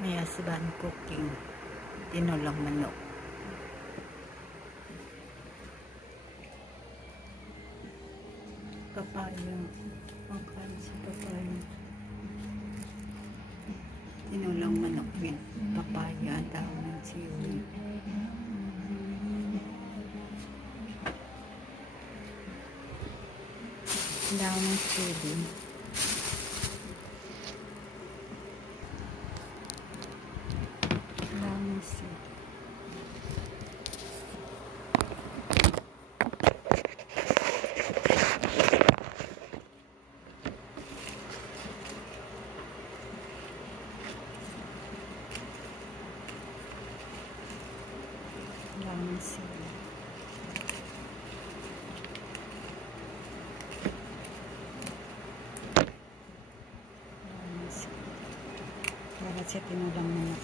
My husband cooking tinolang manok. Papaya. Pangkain sa papaya. Tinolang manok with papaya at dahon ng sili. Dahon ng sili. Para siya tinulang manok.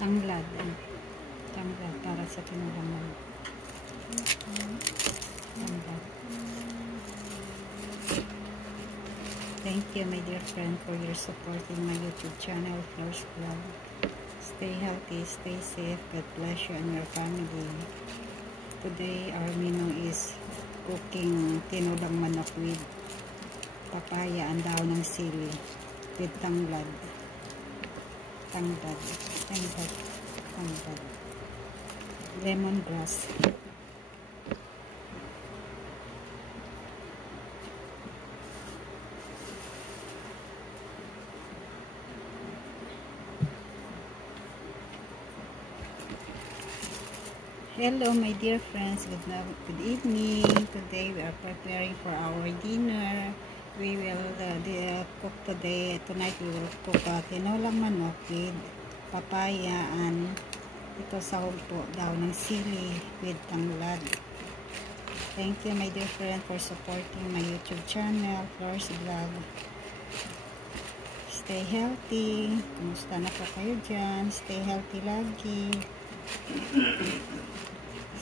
Tanglad para sa tinulang manok. Tanglad. Thank you, my dear friend, for your support in my YouTube channel, Flor's Vlog. Stay healthy, stay safe. God bless you and your family. Today, our menu is cooking tinulang manok with papaya and dahon ng sili with tanglad. Lemongrass. Hello my dear friends, good evening. Today we are preparing for our dinner. We will cook tonight we will cook tinolang manok with papaya and ito sahog po daw ng sili with tanglad. Thank you my dear friend for supporting my YouTube channel, Flor's Vlog. Stay healthy. Kumusta na po kayo dyan? Stay healthy lagi.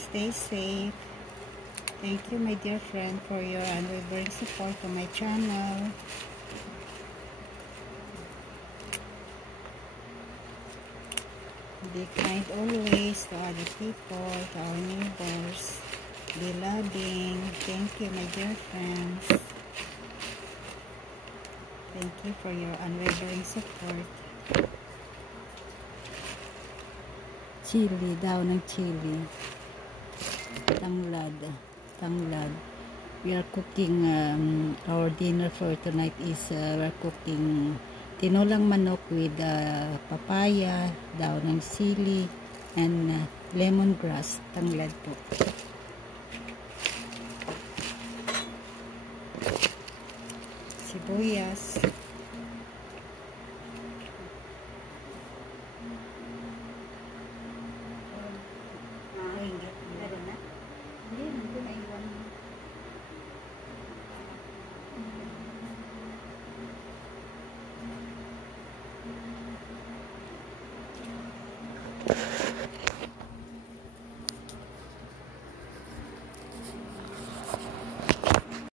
Stay safe. Thank you my dear friend for your unwavering support to my channel. Be kind always to other people, to our neighbors. Be loving. Thank you my dear friends. Thank you for your unwavering support. Chili, daw ng chili. Tanglad. We are cooking our dinner for tonight is we're cooking tinolang manok with papaya, daw ng sili and lemongrass, tanglad po. Sibuyas.